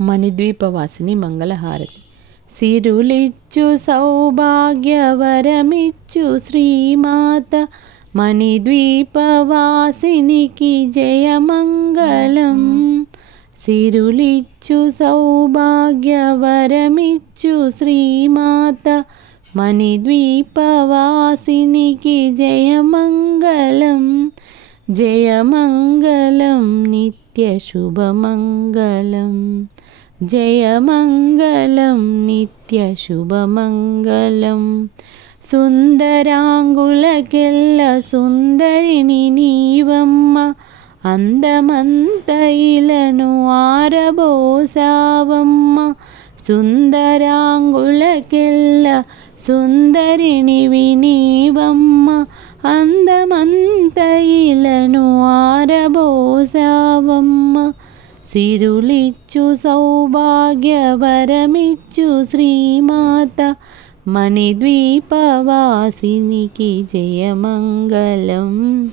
మణిద్వీపవాసిని మంగళహారతి. సిరులిచ్చు సౌభాగ్యవరమిచ్చు శ్రీమాత మణిద్వీపవాసినికి జయమంగళం. సిరులిచ్చు సౌభాగ్యవరమిచ్చు శ్రీమాత మణిద్వీపవాసినికి జయమంగళం. జయమంగళం నిత్యశుభమంగళం. జయమంగళం నిత్యశుభమంగళం. సుందరాంగులకెల్ల సుందరిని నీవమ్మ, అందమంత ఇలను ఆరబోసావమ్మ. సుందరాంగులకెల్ల సుందరినివి నీవమ్మ, అందమంత ఇలను ఆరబోసావమ్మ. సిరులిచ్చు సౌభాగ్యవరమిచ్చు శ్రీమాత మణిద్వీపవాసినికి జయమంగళం.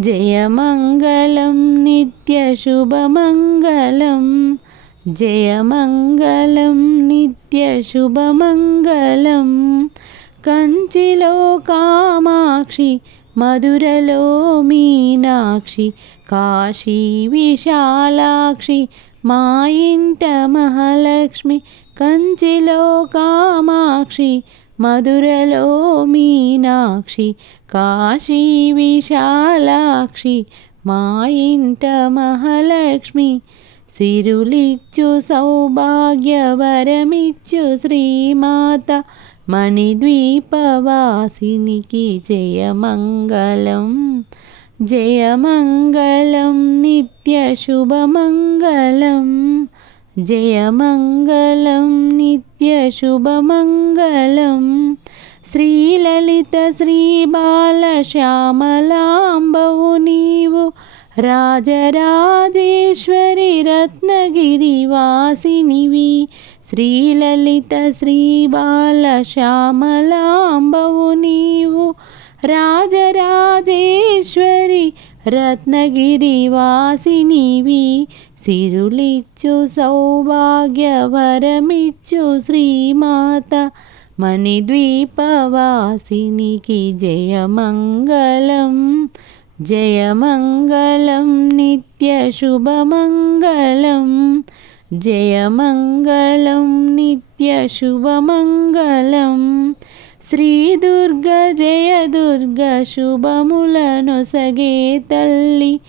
జయమంగళం నిత్యశుభమంగళం. జయమంగళం నిత్యశుభమంగళం. కంచిలో కామాక్షి, మధురలో మీనాక్షి, కాశీ విశాలాక్షి, మా ఇంట మహాలక్ష్మి. కంచిలో కామాక్షి, మధురలో మీనాక్షి, కాశీ విశాలాక్షి, మా ఇంట మహాలక్ష్మి. సిరులిచ్చు సౌభాగ్యవరమిచ్చు శ్రీమాత మణిద్వీపవాసినికి జయమంగళం. జయమంగళం నిత్యశుభమంగళం. జయమంగళం నిత్యశుభమంగళం. శ్రీలలిత శ్రీబాల శ్యామలాంబవు నీవు, రాజరాజేశ్వరి రత్నగిరివాసినివి. శ్రీలలిత శ్రీబాల శ్యామలాంబవు నీవు, రాజరాజేశ్వరి రత్నగిరివాసినివి. సిరులిచ్చు సౌభాగ్యవరమిచ్చు శ్రీమాత మణిద్వీపవాసినికి జయమంగళం. జయమంగళం నిత్యశుభమంగళం. జయమంగళం నిత్యశుభమంగళం. శ్రీదుర్గ జయదుర్గ శుభములనొసగే తల్లి,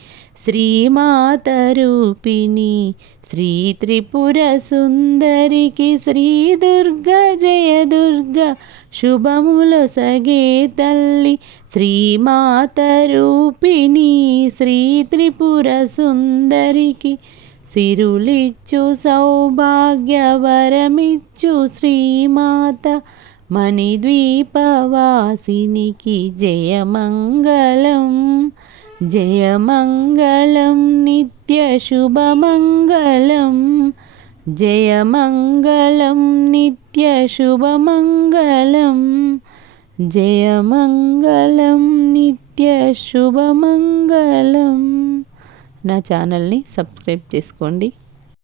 శ్రీమాత రూపిణి శ్రీ త్రిపుర సుందరికి. శ్రీదుర్గ జయదుర్గ శుభములొసగే తల్లి, శ్రీమాత రూపిణి శ్రీ త్రిపుర సుందరికి. సిరులిచ్చు సౌభాగ్యవరమిచ్చు శ్రీమాత మణిద్వీపవాసినికి జయమంగళం. జయమంగళం నిత్యశుభమంగళం. జయమంగళం నిత్యశుభమంగళం. జయమంగళం నిత్యశుభమంగళం. నా ఛానల్ని సబ్స్క్రైబ్ చేసుకోండి.